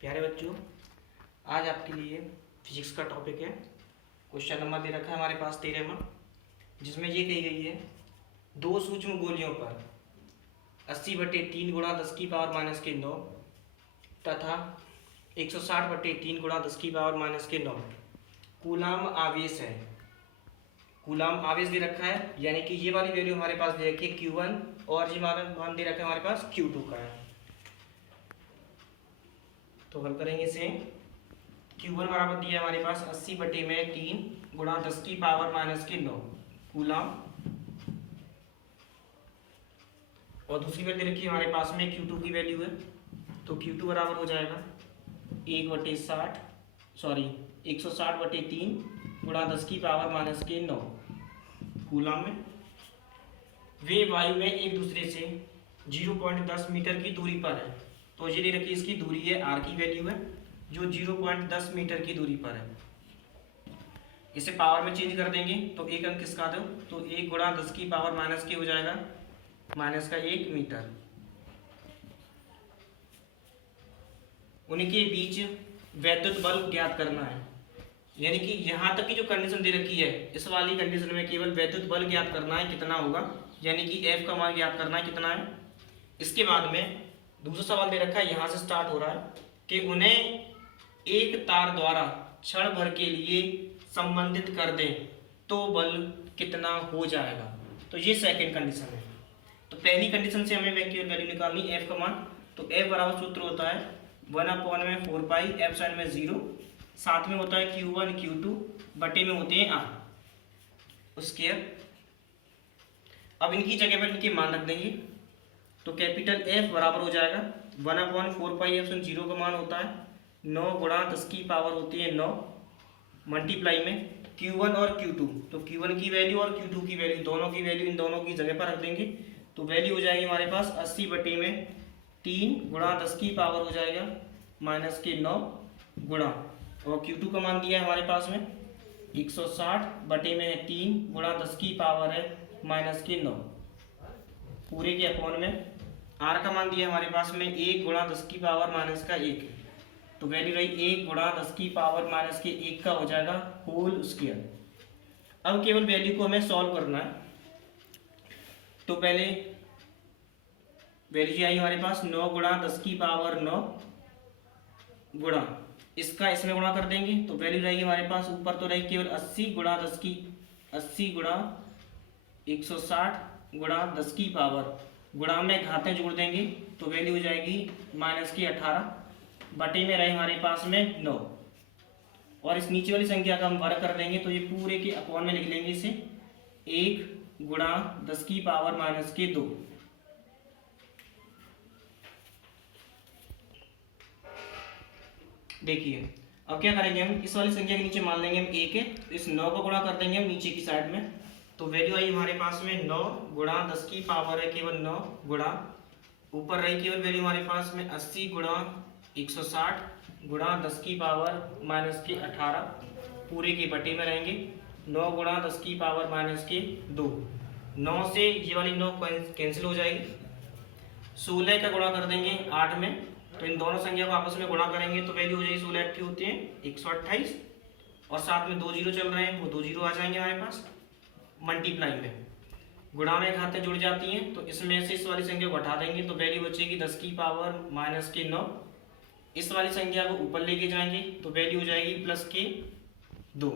प्यारे बच्चों, आज आपके लिए फिजिक्स का टॉपिक है। क्वेश्चन नंबर दे रखा है हमारे पास 13वां, जिसमें ये कही गई है दो सूक्ष्म गोलियों पर 80/3 गुणा 10 की पावर माइनस के 9 तथा 160/3 गुणा 10 की पावर माइनस के 9 कूलाम आवेश है। कूलाम आवेश दे रखा है, यानी कि ये वाली वैल्यू हमारे पास दे रखी है Q1 और ये मान दे रखा है हमारे पास Q2 का है। तो हल करेंगे इसे। Q1 बराबर दिया है हमारे पास 80/3 गुणा 10 की पावर माइनस के 9 कूलाम, और दूसरी वैल्यू दे रखी है हमारे पास में Q2 की वैल्यू है। तो Q2 बराबर हो जाएगा 160/3 गुणा 10 की पावर माइनस के 9 कूलाम में। वे वायु में एक दूसरे से 0.10 मीटर की दूरी पर है। तो ये दे रखी इसकी दूरी है, r की वैल्यू है जो 0.10 मीटर की दूरी पर है। इसे पावर में चेंज कर देंगे तो एक अंक किसका दो, तो 1 गुणा 10 की पावर माइनस के हो जाएगा माइनस का 1 मीटर। उनके बीच वैद्युत बल ज्ञात करना है, यानी कि यहाँ तक की जो कंडीशन दे रखी है, इस वाली कंडीशन में केवल वैद्युत बल ज्ञात करना है, कितना होगा, यानी कि F का मान ज्ञात करना है कितना है। इसके बाद में दूसरा सवाल दे रखा है, यहाँ से स्टार्ट हो रहा है कि उन्हें एक तार द्वारा क्षण भर के लिए संबंधित कर दें तो बल कितना हो जाएगा। तो ये सेकंड कंडीशन है। तो पहली कंडीशन से हमें वैल्यू निकालनी F का मान। तो F बराबर सूत्र होता है 1/4 पाई F साइन में 0, साथ में होता है Q1 Q2 बटे में होते हैं R स्क्वायर। अब इनकी जगह पर इनके मान रख देंगे। तो कैपिटल F बराबर हो जाएगा 1/4 पाई F 0 का मान होता है 9 गुणा 10 की पावर होती है 9 मल्टीप्लाई में Q1 और Q2। तो Q1 की वैल्यू और Q2 की वैल्यू, दोनों की वैल्यू इन दोनों की जगह पर रख देंगे। तो वैल्यू हो जाएगी हमारे पास 80/3 गुणा 10 की पावर हो जाएगा माइनस के 9 गुणा, और Q2 का मान दिया है हमारे पास में 160/3 गुणा 10 की पावर है माइनस के 9 पूरे के अपॉन में R का मान दिया है हमारे पास में 1 गुणा 10 की पावर माइनस का 1। तो वैल्यू रही 1 गुणा 10 की पावर माइनस के 1 का हो जाएगा होल स्क्वायर। अब केवल वैल्यू को हमें सॉल्व करना है। तो पहले वैल्यू आई हमारे पास 9 गुणा 10 की पावर 9 गुणा इसका इसमें गुणा कर देंगे। तो वैल्यू रहेगी हमारे पास ऊपर तो रहेगी केवल 80 गुणा 160 गुणा 10 की पावर गुणा में घातें जोड़ देंगे। तो वैल्यू हो जाएगी माइनस की 18 बटे में रहे हमारे पास में 9, और इस नीचे वाली संख्या का हम वर्ग कर देंगे। तो ये पूरे के अपॉन में लिख लेंगे इसे 1 गुणा 10 की पावर माइनस के 2। देखिए अब क्या करेंगे, हम इस वाली संख्या के नीचे मान लेंगे हम 1 है, तो इस 9 को गुणा कर देंगे हम नीचे की साइड में। तो वैल्यू आई हमारे पास में 9 गुणा 10 की पावर है केवल 9 गुणा, ऊपर रही केवल वैल्यू हमारे पास में 80 गुणा 160 गुणा 10 की पावर माइनस के 18 पूरे के बटे में रहेंगे 9 गुणा 10 की पावर माइनस के 2। 9 से ये वाली 9 कैंसिल हो जाएगी। 16 का गुणा कर देंगे 8 में, तो इन दोनों संख्या को आपस में गुणा करेंगे तो वैल्यू हो जाएगी 16 8 होती है 128, और साथ में 2 जीरो चल रहे हैं, वो 2 जीरो आ जाएंगे हमारे पास मल्टीप्लाई में। गुणा में घातें जुड़ जाती हैं, तो इसमें से इस वाली संख्या को हटा देंगे तो वैल्यू बचेगी 10 की पावर माइनस के 9। इस वाली संख्या को ऊपर लेके जाएंगे तो वैल्यू हो जाएगी प्लस के 2।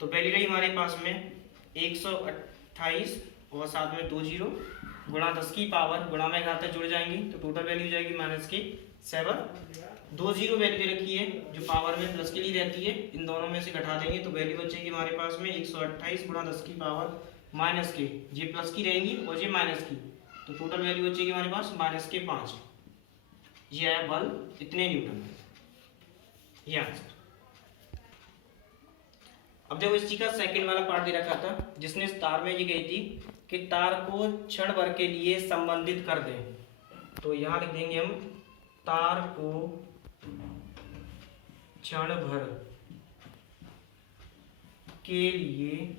तो वैल्यू रही हमारे पास में 128 और साथ में 2 जीरो गुणा 10 की पावर गुणा में घातें जुड़ जाएंगी तो टोटल वैल्यू हो जाएगी माइनस के 7। 2 जीरो वैल्यू दे रखी है जो पावर में प्लस के लिए रहती है, इन दोनों में से घटा देंगे तो वैल्यू बचेगी हमारे पास में 128 गुणा 10 की पावर माइनस के, ये प्लस की रहेंगी और ये माइनस की, तो टोटल वैल्यू बचेगी हमारे पास माइनस के 5। ये है बल इतने न्यूटन, ये आंसर। अब देखो इसी का सेकंड वाला पार्ट दे रखा था, जिसने इस तार में ये कही थी कि तार को क्षण भर के लिए संबंधित कर दें। तो यहां लिख देंगे हम तार को क्षण भर के लिए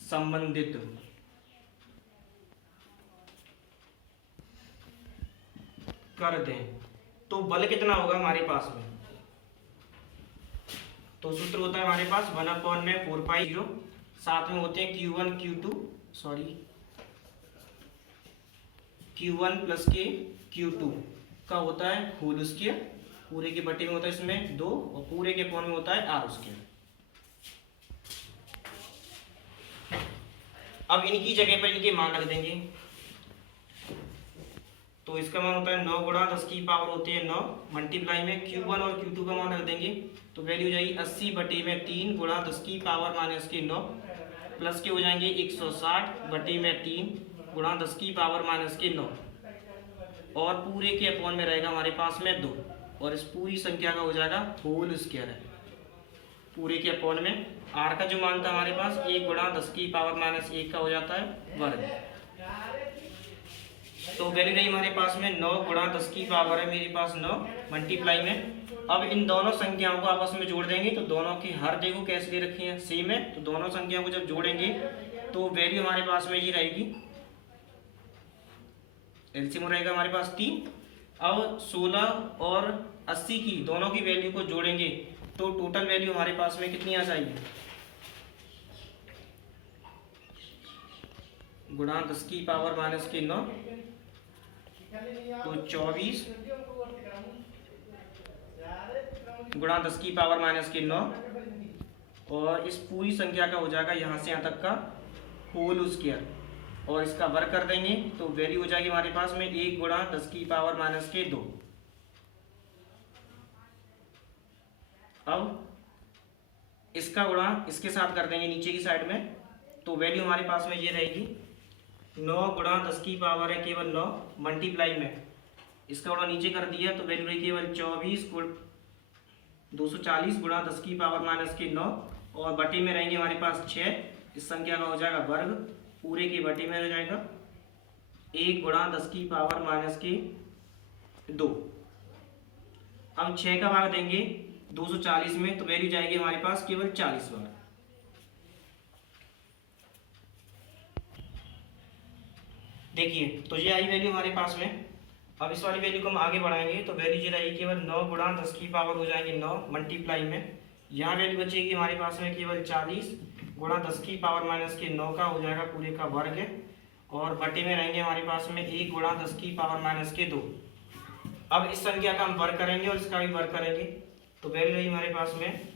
संबंधित कर दें तो बल कितना होगा हमारे पास में। तो सूत्र होता है हमारे पास 1/4π0, साथ में होते हैं Q1 Q2 Q1 प्लस के Q2 का होता है होल स्क्वायर, पूरे के बटे में होता है इसमें 2 और पूरे के अपॉन में होता है R स्क्वायर। अब इनकी जगह पर इनके मान रख देंगे। तो इसका मान होता है 9 गुणा 10 की पावर होती है 9 मल्टीप्लाई में Q1 और Q2 का मान रख देंगे तो वैल्यू हो जाएगी 80/3 गुणा 10 की पावर माइनस के 9 प्लस के हो जाएंगे 160/3 गुणा 10 की पावर माइनस के 9 और पूरे के अपॉन में रहेगा हमारे पास में 2 और इस पूरी संख्या का हो जाएगा होल स्क्वायर है। पूरे के अपॉन में R का जो मान था हमारे पास 1 गुणा 10 की पावर माइनस 1 का हो जाता है वर्ग। तो वैल्यू रही हमारे पास में 9 गुणा 10 की पावर है मेरे पास 9 मल्टीप्लाई में। अब इन दोनों संख्याओं को आपस में जोड़ देंगे तो दोनों की हर देखो कैसे ले रखी है सेम है, तो दोनों संख्याओं को जब जोड़ेंगे तो वैल्यू हमारे पास में ये रहेगी, एलसीएम रहेगा हमारे पास 3। अब 16 और 80 की दोनों की वैल्यू को जोड़ेंगे तो टोटल वैल्यू हमारे पास में कितनी आ जाएगी, गुणा 10 की पावर माइनस के 9 तो 24 गुणा 10 की पावर माइनस के 9 और इस पूरी संख्या का हो जाएगा यहाँ से यहाँ तक का होल स्क्वायर और इसका वर्ग कर देंगे तो वैल्यू हो जाएगी हमारे पास में 1 गुणा 10 की पावर माइनस के 2। अब इसका गुणा इसके साथ कर देंगे नीचे की साइड में तो वैल्यू हमारे पास में ये रहेगी 9 गुणा 10 की पावर है केवल 9 मल्टीप्लाई में इसका गुणा नीचे कर दिया तो वैल्यू रही केवल 240 गुणा 10 की पावर माइनस के 9 और बटे में रहेंगे हमारे पास 6, इस संख्या का हो जाएगा वर्ग, पूरे के बटे में रह जाएगा 1 गुणा 10 की पावर माइनस के 2। अब 6 का भाग देंगे 240 में तो वैल्यू जाएगी हमारे पास केवल 40 बार। देखिए तो ये आई वैल्यू हमारे पास में। अब इस वाली वैल्यू को हम आगे बढ़ाएंगे तो वैल्यू ये रहेगी केवल 9 गुणा 10 की पावर हो जाएंगे 9 मल्टीप्लाई में यहाँ वैल्यू बचेगी हमारे पास में केवल 40 गुणा 10 की पावर माइनस के 9 का हो जाएगा पूरे का वर्ग है और बटे में रहेंगे हमारे पास में 1 गुणा 10 की पावर माइनस के 2। अब इस संख्या का हम वर्ग करेंगे और इसका भी वर्ग करेंगे तो वैल्यू रही हमारे पास में,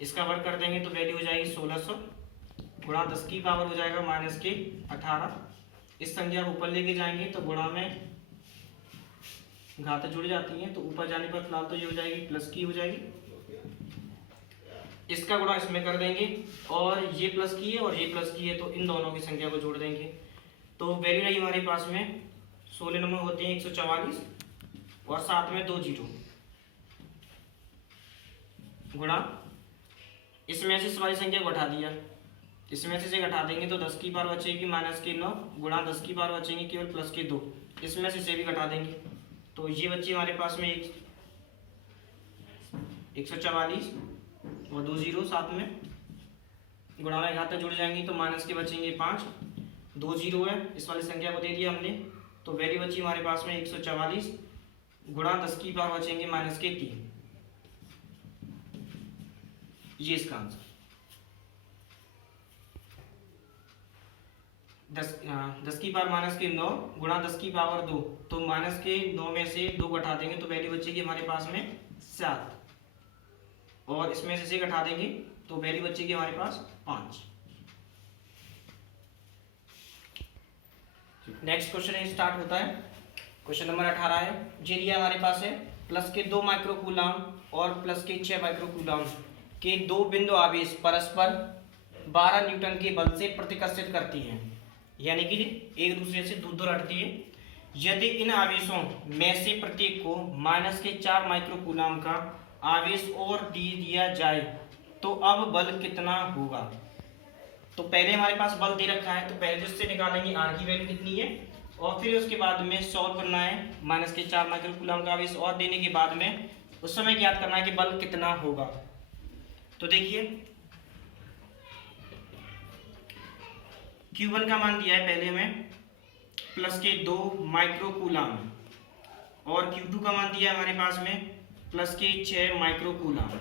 इसका वर्ग कर देंगे तो वैल्यू हो जाएगी 1600 गुणा 10 की पावर हो जाएगा माइनस के 18। इस संख्या को ऊपर लेके जाएंगे तो गुणा में घात जुड़ जाती हैं तो ऊपर जाने पर फिलहाल तो ये हो जाएगी प्लस की हो जाएगी, इसका गुणा इसमें कर देंगे और ये प्लस की है और ये प्लस की है तो इन दोनों की संख्या को जोड़ देंगे तो वैल्यू रही हमारे पास में 16 नंबर होते हैं 144 और साथ में 2 जीरो गुणा इसमें से सारी संख्या को घटा दिया, इसमें से घटा देंगे तो 10 की पावर बचेगी माइनस के 9 गुणा 10 की पावर बचेंगे केवल प्लस के 2, इसमें से भी घटा देंगे तो ये बच्ची हमारे पास में 144 और 2 जीरो साथ में गुणा में घात जुड़ जाएंगी तो माइनस के बचेंगे 5, 2 जीरो है इस वाली संख्या को दे दिया हमने तो वैल्यू बची हमारे पास में 144 गुणा 10 की पावर बचेंगे माइनस के 3, ये इसका आंसर। 10 की पावर माइनस के 9 गुणा 10 की पावर 2 तो माइनस के 9 में से 2 घटा देंगे तो वैल्यू बचेगी हमारे पास में 7 और इसमें से घटा देंगे तो वैल्यू बचेगी हमारे पास 5। नेक्स्ट क्वेश्चन स्टार्ट होता है, क्वेश्चन नंबर 18 है। ये दिया हमारे पास है प्लस के 2 माइक्रोकूलम और प्लस के 6 माइक्रोकूलम के 2 बिंदु आवेश परस्पर 12 न्यूटन के बल से प्रतिकर्षित करती हैं, यानी कि एक दूसरे से दूर हटती है। यदि इन आवेशों में से प्रत्येक को माइनस के 4 माइक्रोकूलम का आवेश और दे दिया जाए तो अब बल कितना होगा। तो पहले हमारे पास बल दे रखा है तो पहले जिससे निकालेंगे आर की वैल्यू कितनी है और फिर उसके बाद में सॉल्व करना है माइनस के 4 माइक्रोकूलम का आवेश और देने के बाद में उस समय ज्ञात करना है कि बल कितना होगा। तो देखिए Q1 का मान दिया है पहले हमें प्लस के 2 माइक्रोकूलम और Q2 का मान दिया है हमारे पास में प्लस के 6 माइक्रो कूलम।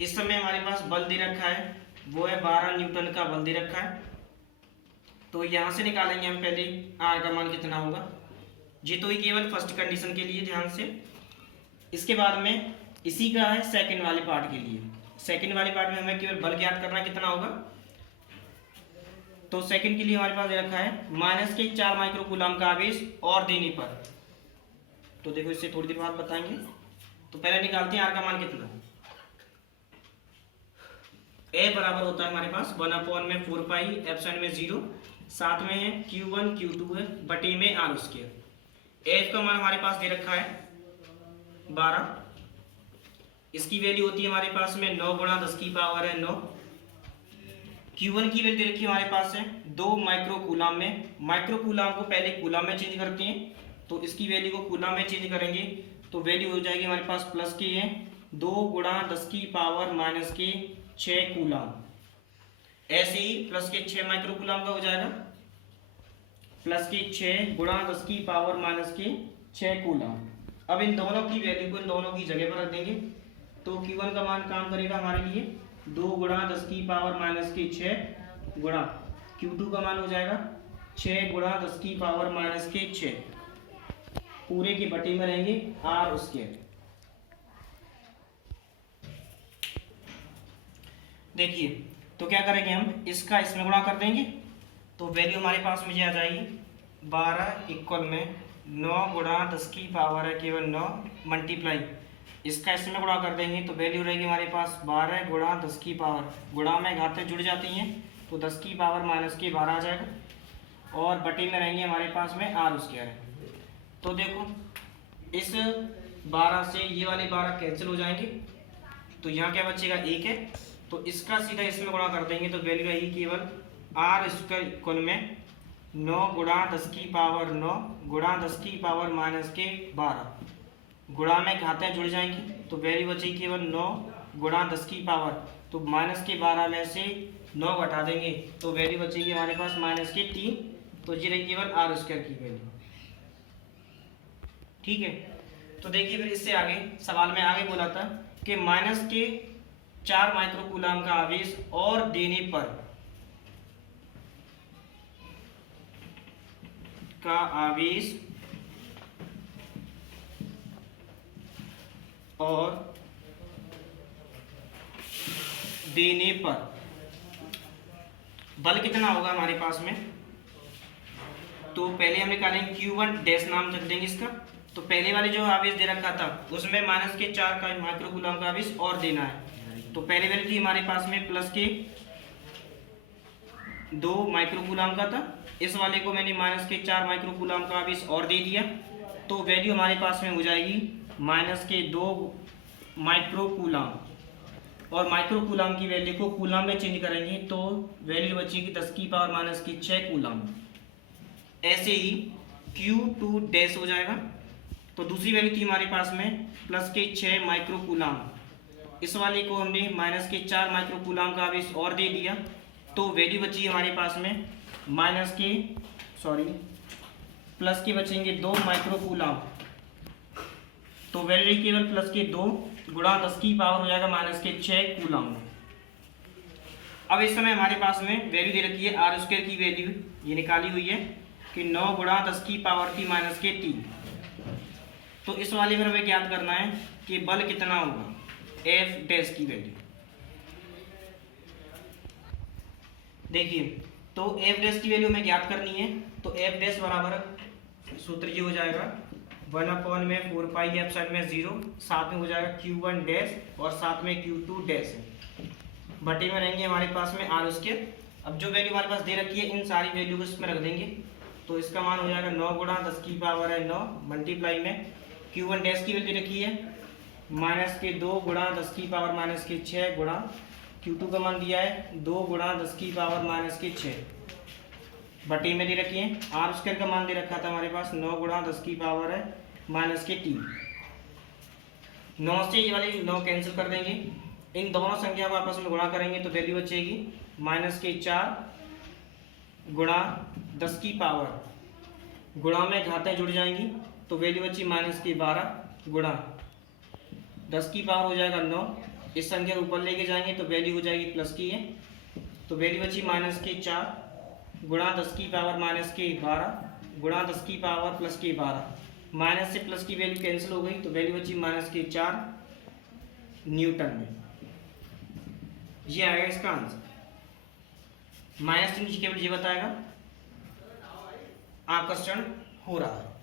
इस समय हमारे पास बल दे रखा है, वो है 12 न्यूटन का बल दे रखा है। तो यहाँ से निकालेंगे हम पहले R का मान कितना होगा, ये तो ही केवल फर्स्ट कंडीशन के लिए ध्यान से। इसके बाद में इसी का है सेकंड वाले पार्ट के लिए। सेकंड वाले पार्ट में हमें केवल बल ज्ञात करना कितना होगा। तो सेकंड के लिए हमारे पास दे रखा है माइनस के 4 माइक्रो कूलम का आवेश और देने पर। तो देखो इससे थोड़ी देर बाद बताएंगे। तो पहले निकालते हैं आर का मान कितना। ए बराबर होता है हमारे पास 1/4 पाई एप्सिलॉन में 0, साथ में है Q1 Q2 है बटे में आर स्क्वायर। एफ का मान हमारे पास दे रखा है 12, इसकी वैल्यू होती है हमारे पास में 9 गुणा 10 की पावर है 9। Q1 की वैल्यू दे रखी है हमारे पास है 2 माइक्रो कूलम में। माइक्रो कूलम को पहले कूलम में चेंज करते हैं, तो इसकी वैल्यू को कूलम में चेंज करेंगे तो वैल्यू हो जाएगी हमारे पास प्लस के है 2 गुणा 10 की पावर माइनस के 6 कूलम। ऐसे ही प्लस के 6 माइक्रो कूलम का हो जाएगा प्लस के 6 गुणा 10 की पावर माइनस के 6 कूलम। अब इन दोनों की वैल्यू को इन दोनों की जगह पर रख देंगे तो Q1 का मान काम करेगा हमारे लिए 2 गुणा 10 की पावर माइनस के 6 गुणा Q2 का मान हो जाएगा 6 गुणा 10 की पावर माइनस के 6, पूरे के बटे में रहेंगे आर स्क्वायर। देखिए तो क्या करेंगे हम, इसका इसमें गुणा कर देंगे तो वैल्यू हमारे पास में आ जाएगी 12 इक्वल में 9 गुणा 10 की पावर है केवल 9 मल्टीप्लाई, इसका इसमें गुणा कर देंगे तो वैल्यू रहेगी हमारे पास 12 गुणा 10 की पावर, गुणा में घातें जुड़ जाती हैं तो 10 की पावर माइनस के 12 आ जाएगा और बटे में रहेंगे हमारे पास में आर स्क्वायर है। तो देखो इस 12 से ये वाले 12 कैंसिल हो जाएंगे तो यहाँ क्या बचेगा 1 है, तो इसका सीधा इसमें गुणा कर देंगे तो वैल्यू रहेगी केवल आर स्क्वायर इक्वल में 9 गुणा 10 की पावर 9 गुणा 10 की पावर माइनस के 12, गुणा में घातें जुड़ जाएंगी तो वैल्यू बचेगी केवल 9 गुणा 10 की पावर, तो माइनस के 12 में से 9 घटा देंगे तो वैल्यू बचेगी हमारे पास माइनस के 3, तो ये रही केवल आर स्क्वायर की वैल्यू। ठीक है, तो देखिए फिर इससे आगे सवाल में आगे बोला था कि माइनस के 4 माइक्रो कूलम का आवेश और देने पर का आवेश और देने पर बल कितना होगा हमारे पास में। तो पहले हम निकालेंगे Q1 डैश नाम रख देंगे इसका। तो पहले वाले जो आवेश दे रखा था उसमें माइनस के 4 का माइक्रो कूलम का आवेश और देना है, तो पहले वाली थी हमारे पास में प्लस के 2 माइक्रो कूलम का था, इस वाले को मैंने माइनस के 4 माइक्रो कूलम का आवेश और दे दिया तो वैल्यू हमारे पास में हो जाएगी माइनस के 2 माइक्रो कूलम, और माइक्रो कूलम की वैल्यू को कूलम में चेंज करेंगे तो वैल्यू बचेगी 10 की पावर माइनस की 6 कूलम। ऐसे ही Q2 डैश हो जाएगा, तो दूसरी वैल्यू थी हमारे पास में प्लस के 6 माइक्रो कूलम, इस वाले को हमने माइनस के 4 माइक्रो कूलम का आवेश और दे दिया तो वैल्यू बची हमारे पास में प्लस के बचेंगे 2 माइक्रो कूलम, तो वैल्यू केवल प्लस के 2 गुणा 10 की पावर हो जाएगा माइनस के 6 कूलम। अब इस समय हमारे पास में वैल्यू दे रखी है आर स्क्वायर की वैल्यू ये निकाली हुई है कि 9 गुणा 10 की पावर की माइनस के 3, तो इस वाले में हमें ज्ञात करना है कि बल कितना होगा एफ डैश की वैल्यू। देखिए तो एफ डैश की वैल्यू हमें ज्ञात करनी है तो एफ डैश बराबर सूत्र ये हो जाएगा 1/4 पाई एप्सिलॉन में 0, साथ में हो जाएगा Q1 डैश और साथ में Q2 डैश है, बटे में रहेंगे हमारे पास में आर स्क्वायर। अब जो वैल्यू हमारे पास दे रखी है इन सारी वैल्यू को इसमें रख देंगे तो इसका मान हो जाएगा 9 गुणा 10 की पावर है 9 मल्टीप्लाई में Q1 डैश की वैल्यू रखी है माइनस के 2 गुणा 10 की पावर माइनस के 6 गुणा Q2 का मान दिया है 2 गुणा 10 की पावर माइनस के 6, बटे में दे रखी है आर स्क्वायर का मान दे रखा था हमारे पास 9 गुणा 10 की पावर है माइनस के 3। 9 से ये वाली 9 कैंसिल कर देंगे, इन दोनों संख्या को आपस में गुणा करेंगे तो वैल्यू बचेगी माइनस के 4 गुणा 10 की पावर गुणा में घातें जुड़ जाएंगी तो वैल्यू बची -12 गुणा 10 की पावर हो जाएगा 9। इस संख्या को ऊपर लेके जाएंगे तो वैल्यू हो जाएगी प्लस की है, तो वैल्यू बची -4 गुणा 10 की पावर -12 गुणा 10 की पावर +12। माइनस से प्लस की वैल्यू कैंसिल हो गई तो वैल्यू बची -4 न्यूटन में। ये आएगा इसका आंसर। माइनस के नीचे केवल ये बताएगा आकर्षण हो रहा है।